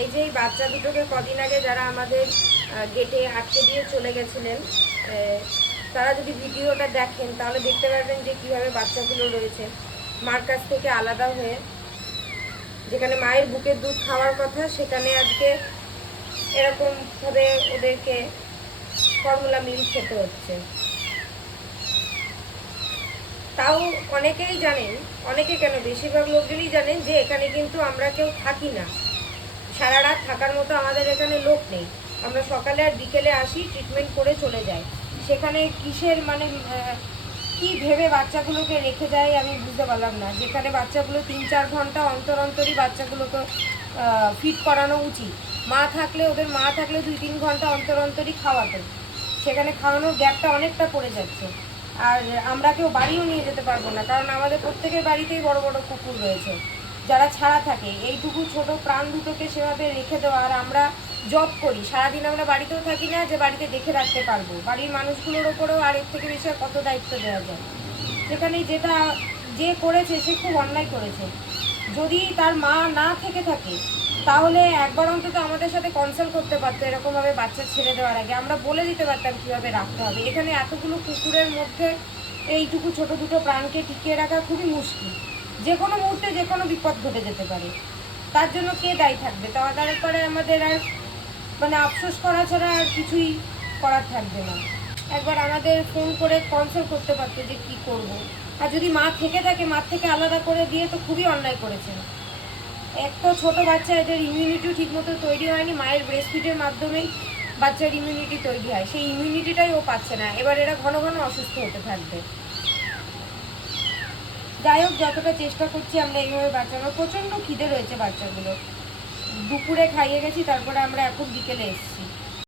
এই যে এই বাচ্চা দুটোকে কদিন আগে যারা আমাদের গেটে আটকে দিয়ে চলে গেছিলেন, তারা যদি ভিডিওটা দেখেন তাহলে দেখতে পারবেন যে কীভাবে বাচ্চাগুলো রয়েছে মার কাছ থেকে আলাদা হয়ে। যেখানে মায়ের বুকের দুধ খাওয়ার কথা সেখানে আজকে এরকমভাবে ওদেরকে ফর্মুলা মিল্ক খেতে হচ্ছে। তাও অনেকেই জানেন, অনেকে কেন বেশিরভাগ লোকজনই জানেন যে এখানে কিন্তু আমরা কেউ থাকি না, সারা রাত থাকার মতো আমাদের এখানে লোক নেই। আমরা সকালে আর বিকেলে আসি, ট্রিটমেন্ট করে চলে যাই। সেখানে কিসের মানে কি ভেবে বাচ্চাগুলোকে রেখে যায় আমি বুঝতে পারলাম না। যেখানে বাচ্চাগুলো 3-4 ঘন্টা অন্তর অন্তরই বাচ্চাগুলোকে ফিড করানো উচিত। মা থাকলে, ওদের মা থাকলে 2-3 ঘন্টা অন্তর অন্তরই খাওয়াতো। সেখানে খাওয়ানোর গ্যাপটা অনেকটা পড়ে যাচ্ছে। আর আমরা কেউ বাড়িও নিয়ে যেতে পারবো না, কারণ আমাদের প্রত্যেকের বাড়িতেই বড় বড় কুকুর রয়েছে যারা ছাড়া থাকে। এইটুকু ছোট প্রাণ দুটোকে সেভাবে রেখে দেওয়া, আর আমরা জব করি সারাদিন, আমরা বাড়িতেও থাকি না যে বাড়িতে দেখে রাখতে পারবো। বাড়ির মানুষগুলোর ওপরেও আর এর থেকে বেশি কত দায়িত্ব দেওয়া যায়। যেখানে যেটা যে করেছে সে খুব অন্যায় করেছে। যদি তার মা না থেকে থাকে তাহলে একবার অন্তত আমাদের সাথে কনসাল্ট করতে পারতো। এরকমভাবে বাচ্চা ছেড়ে দেওয়ার আগে আমরা বলে দিতে পারতাম কীভাবে রাখতে হবে। এখানে এতগুলো কুকুরের মধ্যে এইটুকু ছোট দুটো প্রাণকে টিকিয়ে রাখা খুবই মুশকিল। যে কোনো মুহূর্তে যে কোনো বিপদ ঘটে যেতে পারে, তার জন্য কে দায়ী থাকবে? তারপরে আমাদের আর মানে আফসোস করা ছাড়া আর কিছুই করার থাকবে না। একবার আমাদের ফোন করে কনসাল্ট করতে পারতো যে কী করব। আর যদি মা থেকে থাকে, মা থেকে আলাদা করে দিয়ে তো খুবই অন্যায় করেছেন। এক তো ছোটো বাচ্চা, এদের ইমিউনিটিও ঠিকমতো তৈরি হয়নি। মায়ের ব্রেস্ট ফিডের মাধ্যমেই বাচ্চার ইমিউনিটি তৈরি হয়, সেই ইমিউনিটিটাই ও পাচ্ছে না। এবার এরা ঘন ঘন অসুস্থ হতে থাকবে। যাই হোক, যতটা চেষ্টা করছি আমরা এইভাবে বাচ্চাগুলো, প্রচণ্ড খিদে রয়েছে বাচ্চাগুলো। দুপুরে খাইয়ে গেছি, তারপরে আমরা এখন বিকেলে এসেছি।